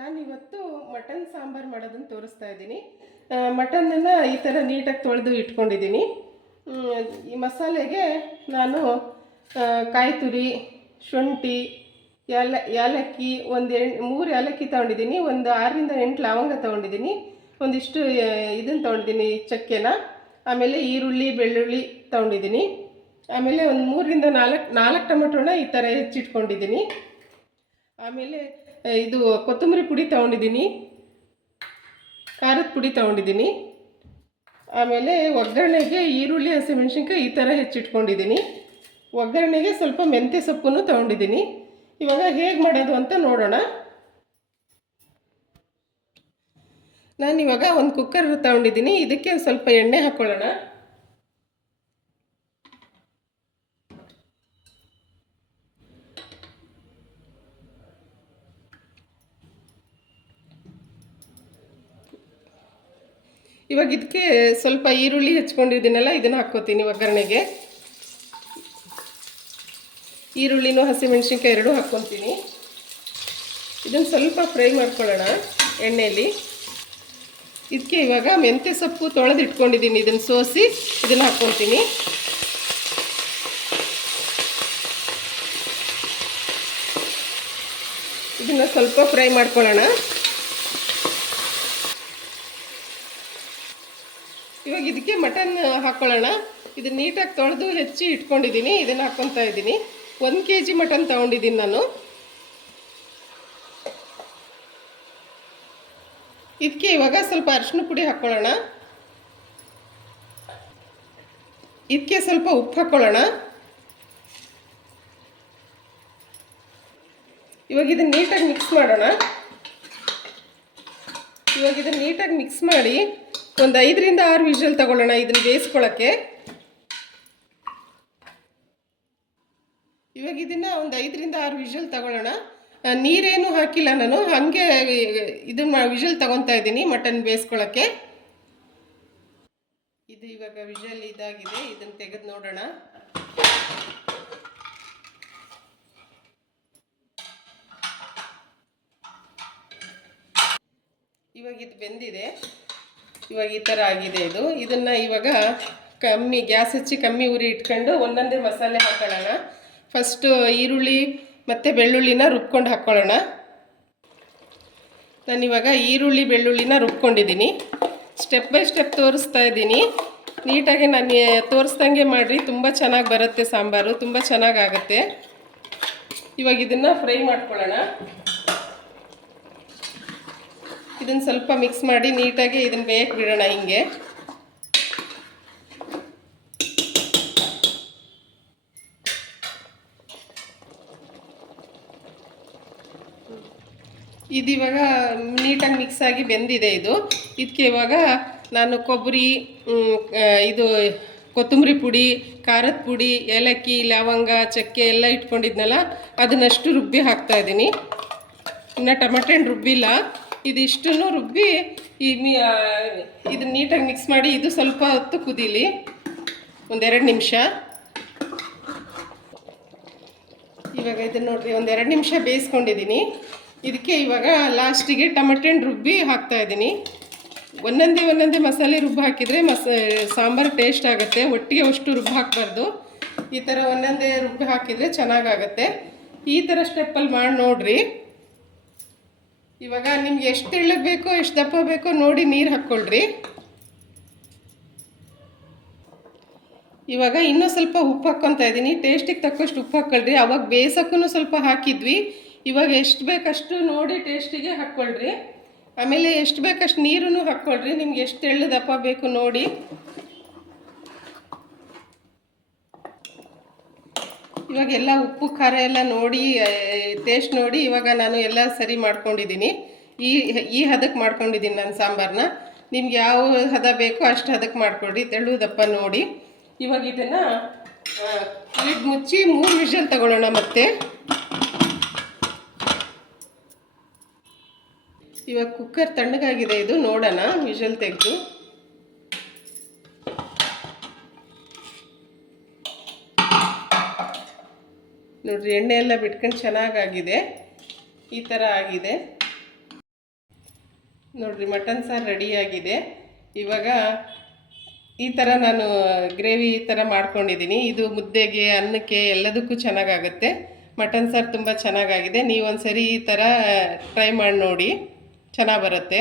ನಾನಿವತ್ತು ಮಟನ್ ಸಾಂಬಾರು ಮಾಡೋದನ್ನು ತೋರಿಸ್ತಾ ಇದ್ದೀನಿ. ಮಟನನ್ನು ಈ ಥರ ನೀಟಾಗಿ ತೊಳೆದು ಇಟ್ಕೊಂಡಿದ್ದೀನಿ. ಈ ಮಸಾಲೆಗೆ ನಾನು ಕಾಯಿ ತುರಿ, ಶುಂಠಿ, ಏಲಕ್ಕಿ, ಒಂದು 3 ಏಲಕ್ಕಿ ತೊಗೊಂಡಿದ್ದೀನಿ, ಒಂದು 6ರಿಂದ 8 ಲವಂಗ ತೊಗೊಂಡಿದ್ದೀನಿ, ಒಂದಿಷ್ಟು ಇದನ್ನು ತೊಗೊಂಡಿದ್ದೀನಿ ಚಕ್ಕೆನ, ಆಮೇಲೆ ಈರುಳ್ಳಿ ಬೆಳ್ಳುಳ್ಳಿ ತೊಗೊಂಡಿದ್ದೀನಿ, ಆಮೇಲೆ ಒಂದು 3ರಿಂದ 4 ಟೊಮೆಟೊನ ಈ ಥರ ಹೆಚ್ಚಿಟ್ಕೊಂಡಿದ್ದೀನಿ, ಆಮೇಲೆ ಇದು ಕೊತ್ತಂಬರಿ ಪುಡಿ ತೊಗೊಂಡಿದ್ದೀನಿ, ಖಾರದ ಪುಡಿ ತೊಗೊಂಡಿದ್ದೀನಿ, ಆಮೇಲೆ ಒಗ್ಗರಣೆಗೆ ಈರುಳ್ಳಿ ಹಸಿಮೆಣಸಿನ್ಕಾಯಿ ಈ ಥರ ಹೆಚ್ಚಿಟ್ಕೊಂಡಿದ್ದೀನಿ, ಒಗ್ಗರಣೆಗೆ ಸ್ವಲ್ಪ ಮೆಂತ್ಯ ಸೊಪ್ಪನ್ನು ತೊಗೊಂಡಿದ್ದೀನಿ. ಇವಾಗ ಹೇಗೆ ಮಾಡೋದು ಅಂತ ನೋಡೋಣ. ನಾನಿವಾಗ ಒಂದು ಕುಕ್ಕರ್ ತೊಗೊಂಡಿದ್ದೀನಿ, ಇದಕ್ಕೆ ಸ್ವಲ್ಪ ಎಣ್ಣೆ ಹಾಕ್ಕೊಳ್ಳೋಣ. ಇವಾಗ ಇದಕ್ಕೆ ಸ್ವಲ್ಪ ಈರುಳ್ಳಿ ಹೆಚ್ಕೊಂಡಿದ್ದೀನಲ್ಲ, ಇದನ್ನು ಹಾಕ್ಕೋತೀನಿ ಒಗ್ಗರಣೆಗೆ. ಈರುಳ್ಳಿನೂ ಹಸಿಮೆಣಸಿನ್ಕಾಯಿ ಎರಡೂ ಹಾಕ್ಕೊತೀನಿ. ಇದನ್ನು ಸ್ವಲ್ಪ ಫ್ರೈ ಮಾಡ್ಕೊಳ್ಳೋಣ ಎಣ್ಣೆಯಲ್ಲಿ. ಇದಕ್ಕೆ ಇವಾಗ ಮೆಂತ್ಯ ಸೊಪ್ಪು ತೊಳೆದು ಇಟ್ಕೊಂಡಿದ್ದೀನಿ, ಇದನ್ನು ಸೋಸಿ ಇದನ್ನು ಹಾಕ್ಕೊತೀನಿ. ಇದನ್ನು ಸ್ವಲ್ಪ ಫ್ರೈ ಮಾಡ್ಕೊಳ್ಳೋಣ. ಇವಾಗ ಇದಕ್ಕೆ ಮಟನ್ ಹಾಕ್ಕೊಳ್ಳೋಣ. ಇದನ್ನು ನೀಟಾಗಿ ತೊಳೆದು ಹೆಚ್ಚಿ ಇಟ್ಕೊಂಡಿದ್ದೀನಿ, ಇದನ್ನು ಹಾಕ್ಕೊತಾ ಇದ್ದೀನಿ. 1 kg ಮಟನ್ ತೊಗೊಂಡಿದ್ದೀನಿ ನಾನು. ಇದಕ್ಕೆ ಇವಾಗ ಸ್ವಲ್ಪ ಅರಿಶಿನ ಪುಡಿ ಹಾಕ್ಕೊಳ್ಳೋಣ. ಇದಕ್ಕೆ ಸ್ವಲ್ಪ ಉಪ್ಪು ಹಾಕ್ಕೊಳ್ಳೋಣ. ಇವಾಗ ಇದನ್ನು ನೀಟಾಗಿ ಮಿಕ್ಸ್ ಮಾಡೋಣ. ಇವಾಗ ಇದನ್ನು ನೀಟಾಗಿ ಮಿಕ್ಸ್ ಮಾಡಿ ಒಂದು 5ರಿಂದ 6 ವಿಷಲ್ ತಗೊಳ್ಳೋಣ ಇದನ್ನು ಬೇಯಿಸ್ಕೊಳ್ಳೋಕ್ಕೆ. ಇವಾಗ ಇದನ್ನು ಒಂದು 5ರಿಂದ 6 ವಿಷಲ್ ತಗೊಳ್ಳೋಣ. ನೀರೇನು ಹಾಕಿಲ್ಲ ನಾನು, ಹಾಗೆ ಇದನ್ನು ವಿಷಲ್ ತಗೊತಾ ಇದ್ದೀನಿ ಮಟನ್ ಬೇಯಿಸ್ಕೊಳ್ಳೋಕ್ಕೆ. ಇದು ಇವಾಗ ವಿಷಲ್ ಇದಾಗಿದೆ, ಇದನ್ನು ತೆಗೆದು ನೋಡೋಣ. ಇವಾಗ ಇದು ಬೆಂದಿದೆ. ಇವಾಗ ಈ ಥರ ಆಗಿದೆ ಇದು. ಇದನ್ನು ಇವಾಗ ಗ್ಯಾಸ್ ಹಚ್ಚಿ ಕಮ್ಮಿ ಉರಿ ಇಟ್ಕೊಂಡು ಒಂದೊಂದೇ ಮಸಾಲೆ ಹಾಕೊಳ್ಳೋಣ. ಫಸ್ಟು ಈರುಳ್ಳಿ ಮತ್ತು ಬೆಳ್ಳುಳ್ಳಿನ ರುಬ್ಕೊಂಡು ಹಾಕ್ಕೊಳ್ಳೋಣ. ನಾನಿವಾಗ ಈರುಳ್ಳಿ ಬೆಳ್ಳುಳ್ಳಿನ ರುಬ್ಕೊಂಡಿದ್ದೀನಿ. ಸ್ಟೆಪ್ ಬೈ ಸ್ಟೆಪ್ ತೋರಿಸ್ತಾ ಇದ್ದೀನಿ. ನೀಟಾಗಿ ನಾನು ತೋರಿಸ್ದಂಗೆ ಮಾಡಿರಿ, ತುಂಬ ಚೆನ್ನಾಗಿ ಬರುತ್ತೆ ಸಾಂಬಾರು, ತುಂಬ ಚೆನ್ನಾಗಾಗುತ್ತೆ. ಇವಾಗ ಇದನ್ನು ಫ್ರೈ ಮಾಡ್ಕೊಳ್ಳೋಣ. ಇದನ್ನು ಸ್ವಲ್ಪ ಮಿಕ್ಸ್ ಮಾಡಿ ನೀಟಾಗಿ ಇದನ್ನು ಬೇಯಕ್ಕೆ ಬಿಡೋಣ. ಹಿಂಗೆ ಇದು ಇವಾಗ ನೀಟಾಗಿ ಮಿಕ್ಸ್ ಆಗಿ ಬೆಂದಿದೆ ಇದು. ಇದಕ್ಕೆ ಇವಾಗ ನಾನು ಕೊಬ್ಬರಿ, ಇದು ಕೊತ್ತಂಬರಿ ಪುಡಿ, ಖಾರದ ಪುಡಿ, ಏಲಕ್ಕಿ, ಲವಂಗ, ಚಕ್ಕೆ ಎಲ್ಲ ಇಟ್ಕೊಂಡಿದ್ನಲ್ಲ, ಅದನ್ನಷ್ಟು ರುಬ್ಬಿ ಹಾಕ್ತಾಯಿದ್ದೀನಿ. ಇನ್ನು ಟೊಮೆಟೊ ರುಬ್ಬಿಲ್ಲ. ಇದಿಷ್ಟನ್ನು ರುಬ್ಬಿ ಇದನ್ನು ನೀಟಾಗಿ ಮಿಕ್ಸ್ ಮಾಡಿ ಇದು ಸ್ವಲ್ಪ ಹೊತ್ತು ಕುದೀಲಿ, 1-2 ನಿಮಿಷ. ಇವಾಗ ಇದನ್ನು ನೋಡಿರಿ, 1-2 ನಿಮಿಷ ಬೇಯಿಸ್ಕೊಂಡಿದ್ದೀನಿ. ಇದಕ್ಕೆ ಇವಾಗ ಲಾಸ್ಟಿಗೆ ಟೊಮೆಟೊ ರುಬ್ಬಿ ಹಾಕ್ತಾಯಿದ್ದೀನಿ. ಒಂದೊಂದೇ ಮಸಾಲೆ ರುಬ್ಬಿ ಹಾಕಿದರೆ ಸಾಂಬಾರು ಟೇಸ್ಟ್ ಆಗುತ್ತೆ. ಒಟ್ಟಿಗೆ ಅಷ್ಟು ರುಬ್ಬಿ ಹಾಕಬಾರ್ದು, ಈ ಥರ ಒಂದೊಂದೇ ರುಬ್ಬಿ ಹಾಕಿದರೆ ಚೆನ್ನಾಗಾಗತ್ತೆ. ಈ ಥರ ಸ್ಟೆಪ್ಪಲ್ಲಿ ಮಾಡಿ ನೋಡಿರಿ. ಇವಾಗ ನಿಮ್ಗೆ ಎಷ್ಟು ತೆಳ್ಳಗೆ ಬೇಕೋ ಎಷ್ಟು ದಪ್ಪ ಬೇಕೋ ನೋಡಿ ನೀರು ಹಾಕ್ಕೊಳ್ರಿ. ಇವಾಗ ಇನ್ನೂ ಸ್ವಲ್ಪ ಉಪ್ಪು ಹಾಕ್ಕೊತಾ ಇದ್ದೀನಿ. ಟೇಸ್ಟಿಗೆ ತಕ್ಕಷ್ಟು ಉಪ್ಪು ಹಾಕ್ಕೊಳ್ರಿ. ಅವಾಗ ಬೇಯಿಸೋಕ್ಕೂ ಸ್ವಲ್ಪ ಹಾಕಿದ್ವಿ. ಇವಾಗ ಎಷ್ಟು ಬೇಕಷ್ಟು ನೋಡಿ ಟೇಸ್ಟಿಗೆ ಹಾಕ್ಕೊಳ್ರಿ. ಆಮೇಲೆ ಎಷ್ಟು ಬೇಕಷ್ಟು ನೀರನ್ನು ಹಾಕ್ಕೊಳ್ರಿ, ನಿಮ್ಗೆ ಎಷ್ಟು ತೆಳ್ಳು ದಪ್ಪ ಬೇಕು ನೋಡಿ. ಇವಾಗ ಎಲ್ಲ ಉಪ್ಪು ಖಾರ ಎಲ್ಲ ನೋಡಿ ಟೇಸ್ಟ್ ನೋಡಿ ಇವಾಗ ನಾನು ಎಲ್ಲ ಸರಿ ಮಾಡ್ಕೊಂಡಿದ್ದೀನಿ. ಈ ಹದಕ್ಕೆ ಮಾಡ್ಕೊಂಡಿದ್ದೀನಿ ನಾನು ಸಾಂಬಾರನ್ನ. ನಿಮ್ಗೆ ಯಾವ ಹದ ಬೇಕೋ ಅಷ್ಟು ಹದಕ್ಕೆ ಮಾಡ್ಕೊಳ್ರಿ, ತೆಳು ದಪ್ಪ ನೋಡಿ. ಇವಾಗ ಇದನ್ನು ಲಿಡ್ ಮುಚ್ಚಿ 3 ವಿಷಲ್ ತಗೊಳ್ಳೋಣ. ಮತ್ತೆ ಇವಾಗ ಕುಕ್ಕರ್ ತಣ್ಣಗಾಗಿದೆ, ಇದು ನೋಡೋಣ ವಿಷಲ್ ತೆಗೆದು. ನೋಡ್ರಿ, ಎಣ್ಣೆ ಎಲ್ಲ ಬಿಟ್ಕೊಂಡು ಚೆನ್ನಾಗಾಗಿದೆ, ಈ ಥರ ಆಗಿದೆ. ನೋಡಿರಿ ಮಟನ್ ಸಾರು ರೆಡಿಯಾಗಿದೆ. ಇವಾಗ ಈ ಥರ ನಾನು ಗ್ರೇವಿ ಈ ಥರ ಮಾಡ್ಕೊಂಡಿದ್ದೀನಿ. ಇದು ಮುದ್ದೆಗೆ, ಅನ್ನಕ್ಕೆ ಎಲ್ಲದಕ್ಕೂ ಚೆನ್ನಾಗಾಗುತ್ತೆ. ಮಟನ್ ಸಾರು ತುಂಬ ಚೆನ್ನಾಗಾಗಿದೆ. ನೀವು ಒಂದ್ಸರಿ ಈ ಥರ ಟ್ರೈ ಮಾಡಿ ನೋಡಿ, ಚೆನ್ನಾಗಿ ಬರುತ್ತೆ.